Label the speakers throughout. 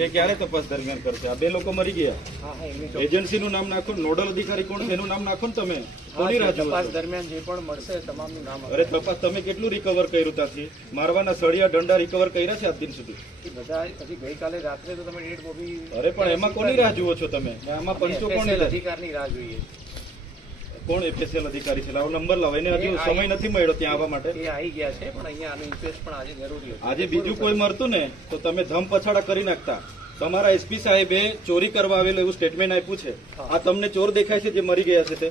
Speaker 1: તે ક્યારે તપાસ દરમિયાન કરશે? આ બે લોકો મરી ગયા. એજન્સીનું નામ નાખો નોડલ અધિકારી કોણ છે એનું નામ નાખો ને તમે. કોની રાહ
Speaker 2: તપાસ દરમિયાન જે પણ મળશે તમામનું નામ
Speaker 1: અરે તપાસ તમે કેટલું રિકવર કર્યું ત્યાંથી? મારવાના સળિયા દંડા રિકવર કર્યા છે આજ દિન સુધી?
Speaker 2: બધા હજી ગઈકાલે રાત્રે તો તમે ડેટ બોબી
Speaker 1: અરે પણ એમાં કોની રાહ જુઓ છો તમે? આમાં પંચો કોણ?
Speaker 2: અધિકારની રાહ જોઈએ.
Speaker 1: કોણ એપીએસએલ અધિકારી છે? લાવો નંબર લાવો. એને હજુ સમય નથી મળ્યો ત્યાં આવવા માટે.
Speaker 2: એ આવી ગયા છે પણ અહીંયા આનું ઇન્ટરેસ્ટ પણ આજે જરૂરી હતું.
Speaker 1: આજે બીજું કોઈ મરતું ને તો તમે ધમ પછાડા કરી નાખતા. તમારા એસપી સાહેબે ચોરી કરવા આવેલું એવું સ્ટેટમેન્ટ આપ્યું છે. આ તમને ચોર દેખાય છે જે મરી ગયા છે તે?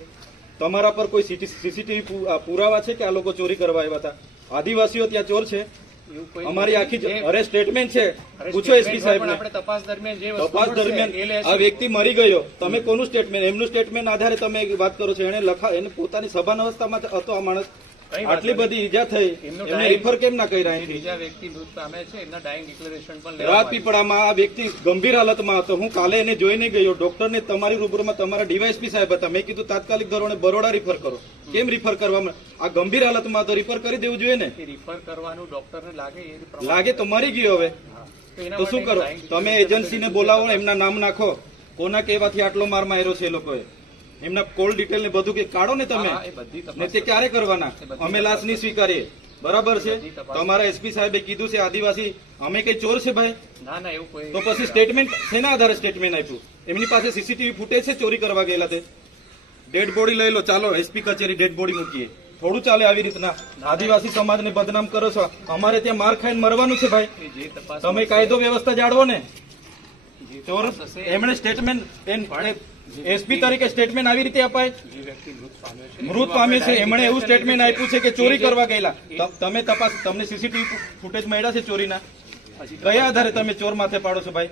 Speaker 1: તમારા પર કોઈ સીસીટીવી પુરાવા છે કે આ લોકો ચોરી કરવા આવ્યા હતા? આદિવાસીઓ ત્યાં ચોર છે? અમારી આખી અરે સ્ટેટમેન્ટ છે. પૂછો એસપી સાહેબ
Speaker 2: તપાસ દરમિયાન
Speaker 1: તપાસ દરમિયાન આ વ્યક્તિ મરી ગયો. તમે કોનું સ્ટેટમેન્ટ એમનું સ્ટેટમેન્ટ આધારે તમે વાત કરો છો. એને લખા એને પોતાની સભાન અવસ્થામાં હતો આ માણસ. આટલી બધી ઈજા થઈ.
Speaker 2: એમને
Speaker 1: રિફર કેમ ના કર્યા
Speaker 2: બીજા વ્યક્તિ મૃત પામે છે એમના ડાયિંગ ડિક્લેરેશન પણ
Speaker 1: રાજપીપળામાં આ વ્યક્તિ ગંભીર હાલતમાં હતો. હું કાલે એને જોઈને ગયો. ડોક્ટરને તમારી રૂબરૂમાં તમારા ડીવાયસપી સાહેબ હતા. મેં કીધું તાત્કાલિક ધોરણે બરોડા રિફર કરો. કેમ રિફર કરવામાં? આ ગંભીર હાલતમાં તો રિફર કરી દેવું જોઈએ ને?
Speaker 2: રિફર કરવાનું ડોક્ટરને લાગે
Speaker 1: લાગે તો મરી ગયો હવે.
Speaker 2: તો
Speaker 1: શું કરો? તમે
Speaker 2: એજન્સી
Speaker 1: એજન્સીને બોલાવો એમના નામ નાખો. કોના કહેવાથી આટલો માર માર્યો છે એ લોકોએ? એમના કોલ ડિટેલ ને બધું કે કાઢો ને તમે. ને તે ક્યારે કરવાના? અમે લાશ નહીં સ્વીકારીએ. બરાબર છે. તમારા એસપી સાહેબે કીધું છે આદિવાસી અમે કઈ ચોર છે ભાઈ?
Speaker 2: ના ના એવું કોઈ
Speaker 1: તો પછી સ્ટેટમેન્ટ શેના આધારે સ્ટેટમેન્ટ આપ્યું? એમની પાસે સીસીટીવી ફૂટેજ છે ચોરી કરવા ગયેલા તે? ડેડ બોડી લઈ લો ચાલો એસપી કચેરી ડેડ બોડી મૂકીએ. થોડું ચાલે આવી રીતના. આદિવાસી સમાજને બદનામ કરો છો. અમારે ત્યાં માર ખાઈને મરવાનું છે ભાઈ. તમે કાયદો વ્યવસ્થા જાળવો ને.
Speaker 2: જે
Speaker 1: ચોર એમણે સ્ટેટમેન્ટ એસપી તરીકે સ્ટેટમેન્ટ આવી રીતે અપાય?
Speaker 2: મૃત પામ્યો છે
Speaker 1: એમણે એવું સ્ટેટમેન્ટ આપ્યું છે કે ચોરી કરવા ગયેલા. તમે તપાસ તમને સીસીટીવી ફૂટેજ મળ્યા છે ચોરીના? કયા આધારે તમે ચોર માથે પાડો છો ભાઈ?